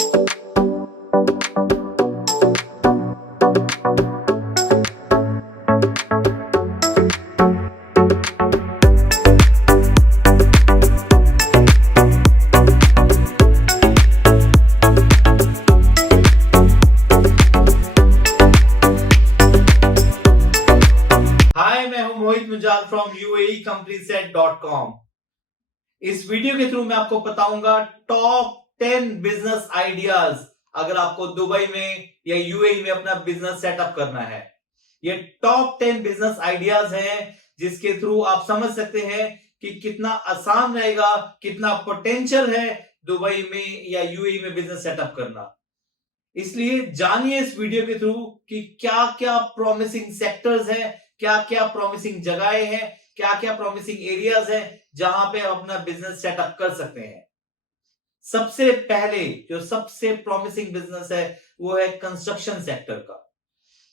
हाय, मैं हूं मोहित मुजाल from UAECompanySet.com। इस वीडियो के थ्रू मैं आपको बताऊंगा टॉप 10 बिजनेस आइडियाज अगर आपको दुबई में या यूएई में अपना बिजनेस सेटअप करना है। ये टॉप 10 बिजनेस आइडियाज हैं जिसके थ्रू आप समझ सकते हैं कि कितना आसान रहेगा, कितना पोटेंशियल है दुबई में या यूएई में बिजनेस सेटअप करना। इसलिए जानिए इस वीडियो के थ्रू कि क्या क्या प्रॉमिसिंग सेक्टर्स हैं, क्या क्या प्रॉमिसिंग जगहें हैं, क्या क्या प्रॉमिसिंग एरियाज हैं जहां पे आप अपना बिजनेस सेटअप कर सकते हैं। सबसे पहले जो सबसे प्रॉमिसिंग बिजनेस है वो है कंस्ट्रक्शन सेक्टर का।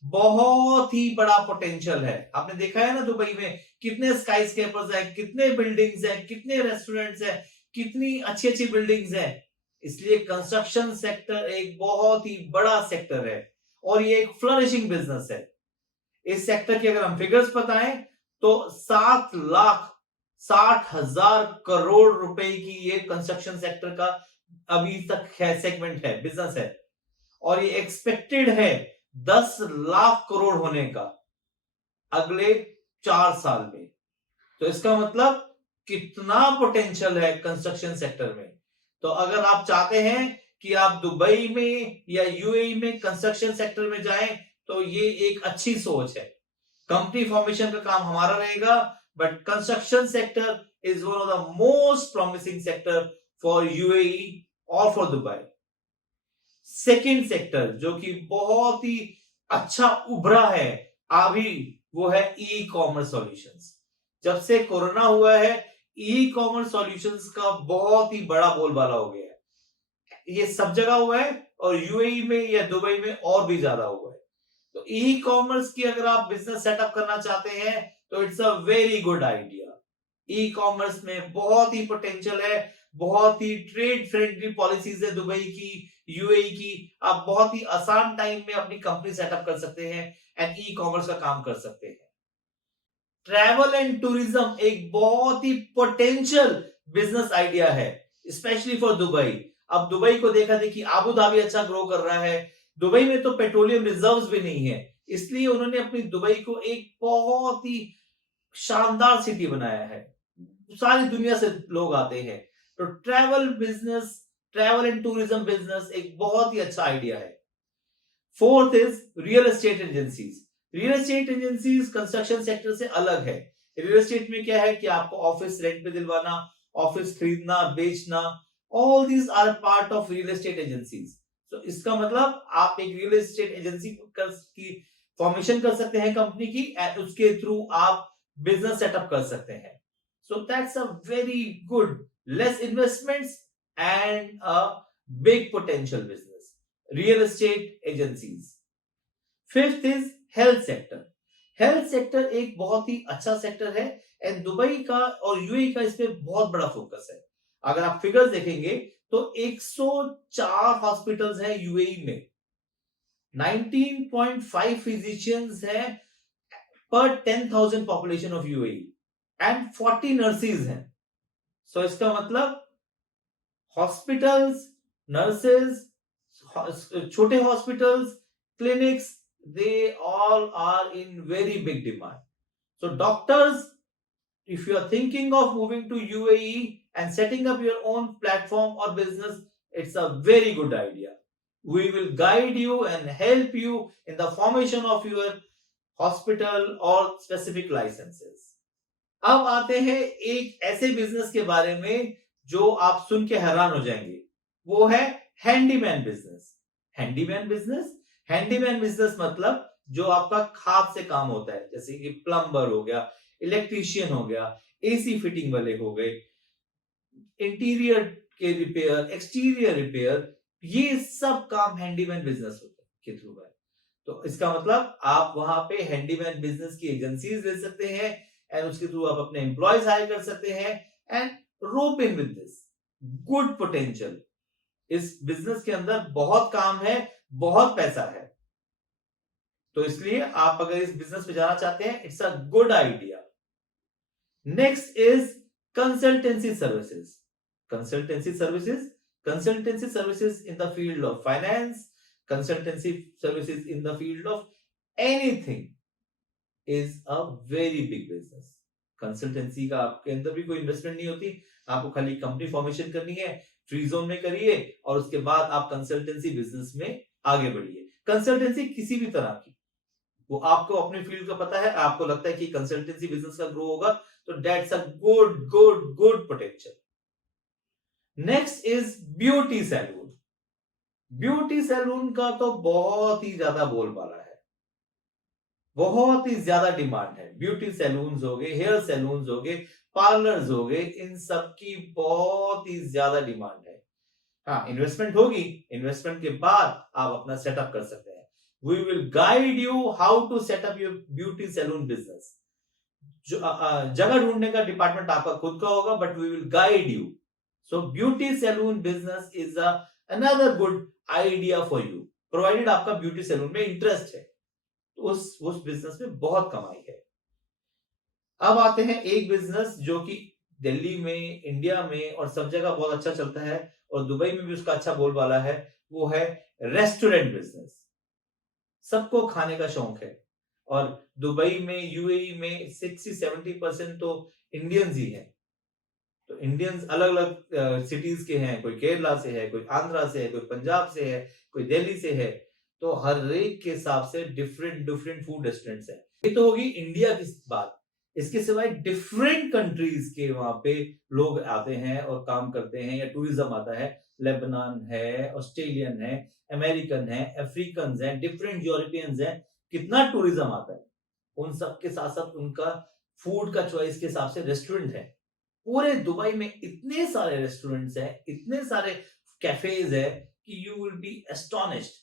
बहुत ही बड़ा पोटेंशियल है। आपने देखा है ना दुबई में कितने स्काई स्केपर्स हैं, कितने बिल्डिंग्स हैं, कितने रेस्टोरेंट्स हैं, कितनी अच्छी अच्छी बिल्डिंग्स हैं। इसलिए कंस्ट्रक्शन सेक्टर एक बहुत ही बड़ा सेक्टर है और ये एक फ्लरिशिंग बिजनेस है। इस सेक्टर की अगर हम फिगर्स बताएं तो 7,60,000 करोड़ रुपए की ये कंस्ट्रक्शन सेक्टर का अभी तक है, सेगमेंट है, बिजनेस है और ये एक्सपेक्टेड है 10 लाख करोड़ होने का अगले 4 साल में। तो इसका मतलब कितना पोटेंशियल है कंस्ट्रक्शन सेक्टर में। तो अगर आप चाहते हैं कि आप दुबई में या यूएई में कंस्ट्रक्शन सेक्टर में जाएं तो ये एक अच्छी सोच है। कंपनी फॉर्मेशन का काम हमारा रहेगा, but construction sector is one of the most promising sector for UAE और फॉर दुबई। सेकेंड सेक्टर जो कि बहुत ही अच्छा उभरा है अभी वो है ई कॉमर्स सॉल्यूशंस। जब से कोरोना हुआ है ई कॉमर्स सॉल्यूशंस का बहुत ही बड़ा बोलबाला हो गया है। ये सब जगह हुआ है और यूएई में या दुबई में और भी ज्यादा हुआ है। तो ई कॉमर्स की अगर आप बिजनेस सेटअप करना चाहते हैं तो it's a very good idea. E commerce में बहुत ही पोटेंशियल है, बहुत ही ट्रेड फ्रेंडली पॉलिसीज है दुबई की, यूएई की। आप बहुत ही आसान टाइम में अपनी कंपनी सेटअप कर सकते हैं एंड ई कॉमर्स का काम कर सकते हैं। ट्रैवल एंड टूरिज्म एक बहुत ही पोटेंशियल बिजनेस आइडिया है, स्पेशली फॉर दुबई। अब दुबई को देखा देखी आबू धाबी अच्छा ग्रो कर रहा है। दुबई में तो पेट्रोलियम रिजर्व्स भी नहीं है, इसलिए उन्होंने अपनी दुबई को एक बहुत ही शानदार सिटी बनाया है। सारी दुनिया से लोग आते हैं। तो ट्रैवल एंड टूरिज्म बिजनेस एक बहुत ही अच्छा आइडिया है। Fourth is real estate agencies. Real estate agencies construction sector से अलग है। रियल एस्टेट में क्या है कि आपको ऑफिस रेंट पे दिलवाना, ऑफिस खरीदना, बेचना, all these are part of real estate agencies. तो इसका मतलब आप एक रियल एस्टेट एजेंसी की फॉर्मेशन कर सकते हैं कंपनी की, एंड उसके थ्रू आप बिजनेस सेटअप कर सकते हैं। So that's a very good, less investments and a big potential business, real estate agencies. Fifth is health sector. Health sector एक बहुत ही अच्छा सेक्टर है एंड दुबई का और यूएई का इस पे बहुत बड़ा फोकस है। अगर आप फिगर्स देखेंगे तो 104 हॉस्पिटल्स हैं यूएई में, 19.5 फिजिशियंस हैं पर 10,000 population of UAE and 40 nurses हैं। सो इसका मतलब हॉस्पिटल्स, नर्सेज, छोटे hospitals, clinics, they all are in very big demand. So doctors, if you are thinking of moving to UAE and setting up your own platform or business, it's a very good idea. We will guide you and help you in the formation of your hospital or specific licenses. अब आते हैं एक ऐसे business के बारे में जो आप सुन के हैरान हो जाएंगे, वो है handyman business. Handyman business, handyman business मतलब जो आपका हाथ से काम होता है, जैसे कि प्लम्बर हो गया, इलेक्ट्रीशियन हो गया, एसी फिटिंग वाले हो गए, इंटीरियर के रिपेयर, एक्सटीरियर रिपेयर, ये सब काम हैंडीमैन बिजनेस के थ्रू है। तो इसका मतलब आप वहां पे हैंडीमैन बिजनेस की एजेंसीज ले सकते हैं एंड उसके थ्रू आप अपने एम्प्लॉयज हायर कर सकते हैं and rope in with this good potential. इस बिजनेस के अंदर बहुत काम है, बहुत पैसा है। तो इसलिए आप अगर इस बिजनेस में जाना चाहते हैं, it's a good idea. Next is consultancy services. Consultancy services, consultancy services in the field of finance, consultancy services in the field of anything is a very big business. Consultancy का आपके अंदर भी कोई investment नहीं होती, आपको खाली company formation करनी है, फ्री जोन में करिए और उसके बाद आप कंसल्टेंसी बिजनेस में आगे बढ़िए। कंसल्टेंसी किसी भी तरह की, वो आपको अपने फील्ड का पता है, आपको लगता है कि कंसल्टेंसी बिजनेस का ग्रो होगा, तो that's a good good good potential. Next is beauty salon. Beauty salon का तो बहुत ही ज्यादा बोलबाला है, बहुत ही ज्यादा डिमांड है। ब्यूटी सैलून्स हो गए, हेयर सैलून्स हो गए, पार्लर्स हो गए, इन सब की बहुत ही ज्यादा डिमांड है। हाँ, इन्वेस्टमेंट होगी, इन्वेस्टमेंट के बाद आप अपना सेटअप कर सकते हैं। We will guide you how to setup your beauty salon business. जगह ढूंढने का डिपार्टमेंट आपका खुद का होगा, but we will guide you. So beauty salon business is another good idea for you, provided आपका ब्यूटी सैलून में इंटरेस्ट है, तो उस बिजनेस में बहुत कमाई है। अब आते हैं एक बिजनेस जो कि दिल्ली में, इंडिया में और सब जगह बहुत अच्छा चलता है और दुबई में भी उसका अच्छा बोलबाला है, वो है रेस्टोरेंट बिजनेस। सबको खाने का शौक है और दुबई में, यूएई में 60-70% तो इंडियंस ही हैं। तो इंडियंस अलग अलग सिटीज के हैं, कोई केरला से है, कोई आंध्रा से है, कोई पंजाब से है, कोई दिल्ली से है। तो हर एक के हिसाब से डिफरेंट डिफरेंट फूड रेस्टोरेंट्स हैं। ये तो होगी इंडिया की बात। इसके सिवाय डिफरेंट कंट्रीज के वहां पे लोग आते हैं और काम करते हैं, या टूरिज्म आता है। लेबनान है, ऑस्ट्रेलियन है, अमेरिकन है, अफ्रीकन है, डिफरेंट यूरोपियंस है। कितना टूरिज्म आता है। उन सब के साथ साथ उनका फूड का चॉइस के हिसाब से रेस्टोरेंट है। पूरे दुबई में इतने सारे रेस्टोरेंट्स हैं, इतने सारे कैफेज है कि you will be astonished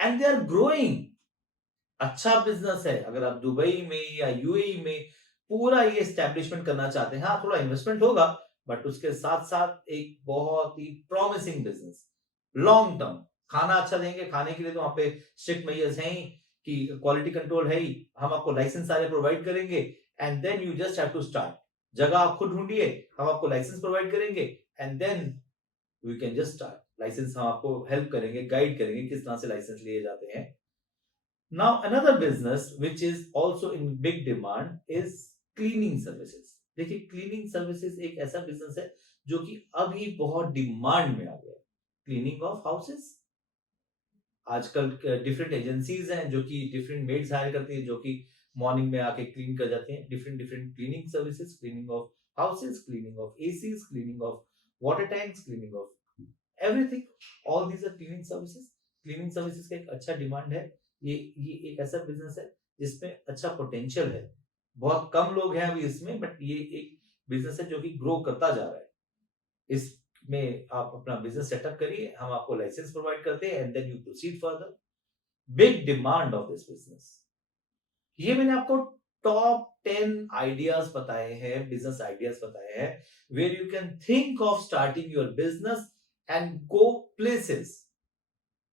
and they are growing. अच्छा बिजनेस है। अगर आप दुबई में या यूएई में पूरा ये एस्टेब्लिशमेंट करना चाहते हैं, हाँ थोड़ा इन्वेस्टमेंट होगा, बट उसके साथ साथ एक बहुत ही प्रॉमिसिंग बिजनेस, लॉन्ग टर्म। खाना अच्छा देंगे, खाने के लिए तो वहां पे स्ट्रिक्ट मेजर्स हैं ही, कि क्वालिटी कंट्रोल है ही, हम आपको लाइसेंस सारे प्रोवाइड करेंगे, and then you just have to start. जगह आप खुद ढूंढिए, हम आपको लाइसेंस प्रोवाइड करेंगे, and then we can just start. License हम आपको हेल्प करेंगे, गाइड करेंगे किस तरह से लाइसेंस लिए जाते हैं। Now another business which is also in big demand is cleaning services। देखिए, क्लीनिंग सर्विसेज एक ऐसा बिजनेस है जो कि अभी बहुत डिमांड में आ गया है। क्लीनिंग ऑफ हाउसेस, आजकल डिफरेंट एजेंसीज हैं जो कि डिफरेंट मेड्स हायर करती है, जो कि मॉर्निंग में आके क्लीन कर जाते हैं। Different different cleaning services, cleaning of houses, cleaning of ACs, cleaning of water tanks, cleaning of everything, all these are cleaning services. Cleaning services का एक अच्छा डिमांड है। ये एक ऐसा बिजनेस है जिसमें अच्छा पोटेंशियल है। बहुत कम लोग हैं अभी इसमें, बट ये एक बिजनेस है जो कि ग्रो करता जा रहा है। इसमें आप अपना बिजनेस सेटअप करिए, हम आपको लाइसेंस प्रोवाइड करते हैं, and then you proceed further. Big demand of this business. ये मैंने आपको टॉप 10 आइडियाज बताए हैं, बिजनेस आइडियाज बताए हैं, where you can think of starting your business and go places.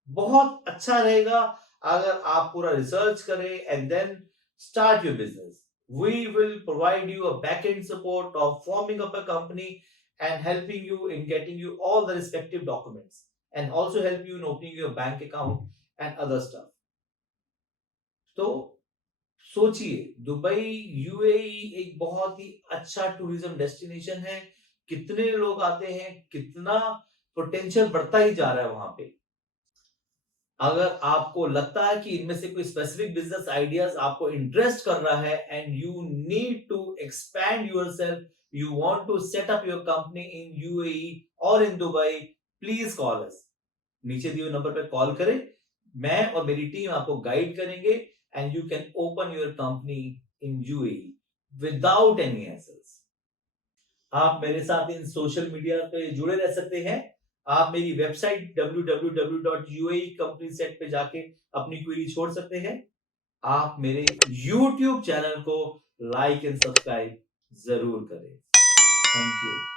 बहुत अच्छा रहेगा अगर आप पूरा रिसर्च करें and then start your business. We will provide you a back-end support of forming up a company and helping you in getting you all the respective documents, and also help you in opening your bank account and other stuff. तो सोचिए, Dubai, UAE एक बहुत ही अच्छा tourism destination है। कितने लोग आते हैं, कितना पोटेंशियल बढ़ता ही जा रहा है वहां पे। अगर आपको लगता है कि इनमें से कोई स्पेसिफिक बिजनेस आइडियाज आपको इंटरेस्ट कर रहा है and you need to expand yourself, you want to set up your company in UAE और in Dubai, please call us. नीचे दिए हुए नंबर पे कॉल करें, मैं और मेरी टीम आपको गाइड करेंगे and you can open your company in UAE without any hassles. आप मेरे साथ इन सोशल मीडिया पे जुड़े रह सकते हैं। आप मेरी वेबसाइट www.uaecompanyset पे जाके अपनी क्वेरी छोड़ सकते हैं। आप मेरे YouTube चैनल को लाइक एंड सब्सक्राइब जरूर करें। Thank you.